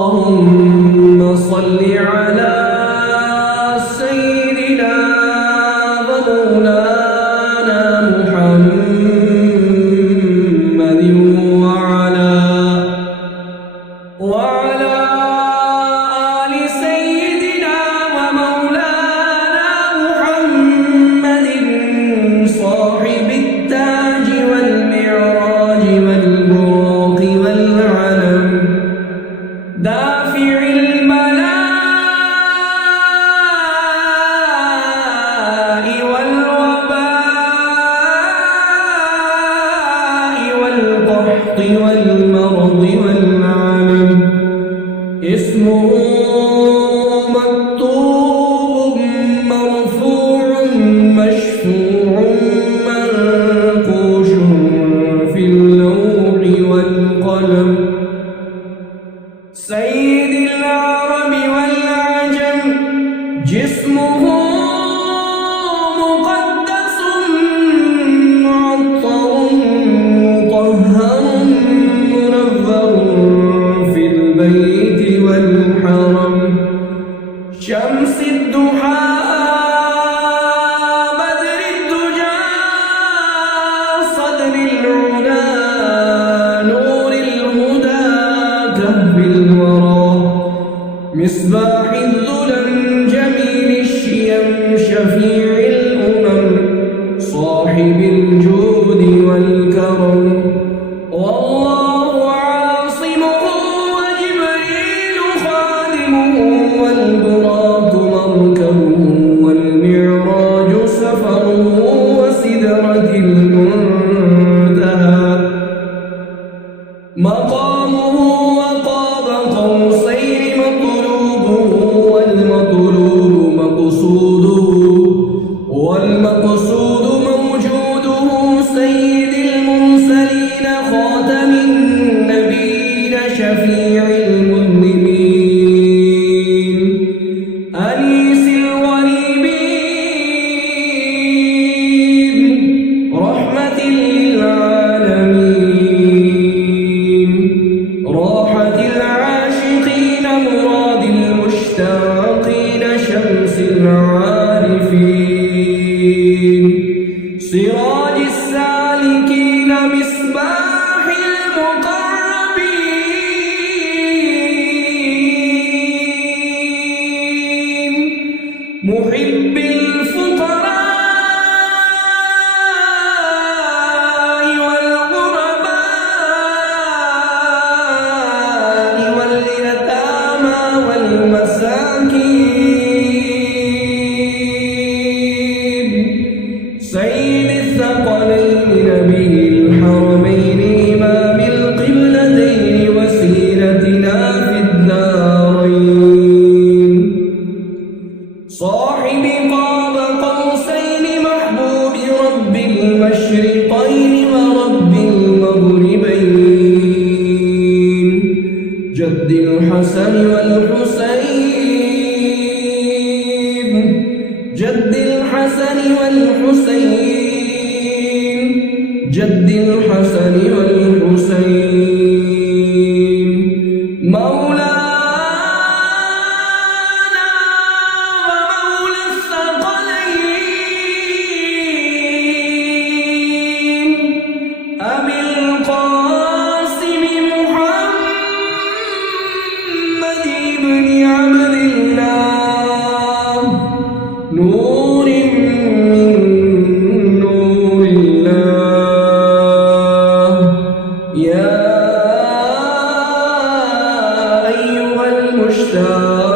اللهم صل على سيدنا ومولانا محمد وعلى آل سيدنا ومولانا محمد صاحب التاج والمعراج والبراق والعلم دافع الملاء والوباء والقحط والمرض والعلم اسمه مكتوب مرفوع مشفوع منقوش في اللوح والقلم سيد العرب والعجم جسمه مقدس معطر مطهر منور في البيت والحرم شمس الضحى بدر الدجى صدر العلا نور الهدى كهف الورى مصباح الظلم جميل الشيم شفيع الأمم صاحب الجود والكرم والله عاصمه وجبريل خادمه والبراق مركبه والمعراج سفره وسدرة المنتهى مقامه وقاب قوسين مطلوبه والمقصود موجوده سيد المرسلين خاتم النبيين شفيع المذنبين أنيس الغريبين رحمة للعالمين راحة العاشقين مراد المشتاقين شمس العارفين سراج السالكين مصباح المقربين محب الفقراء والغرباء واليتامى والمساكين سيد الثقلين نبي الحرمين إمام القبلتين وسيلتنا في الدارين صاحب قاب قوسين محبوب رب المشرقين ورب المغربين جد الحسن والحسين جد الحسن والحسين جد الحسن والحسين مولانا ومولى الثقلين أبي القاسم محمد بن عبد الله نور من نور الله يا أيها المشتاق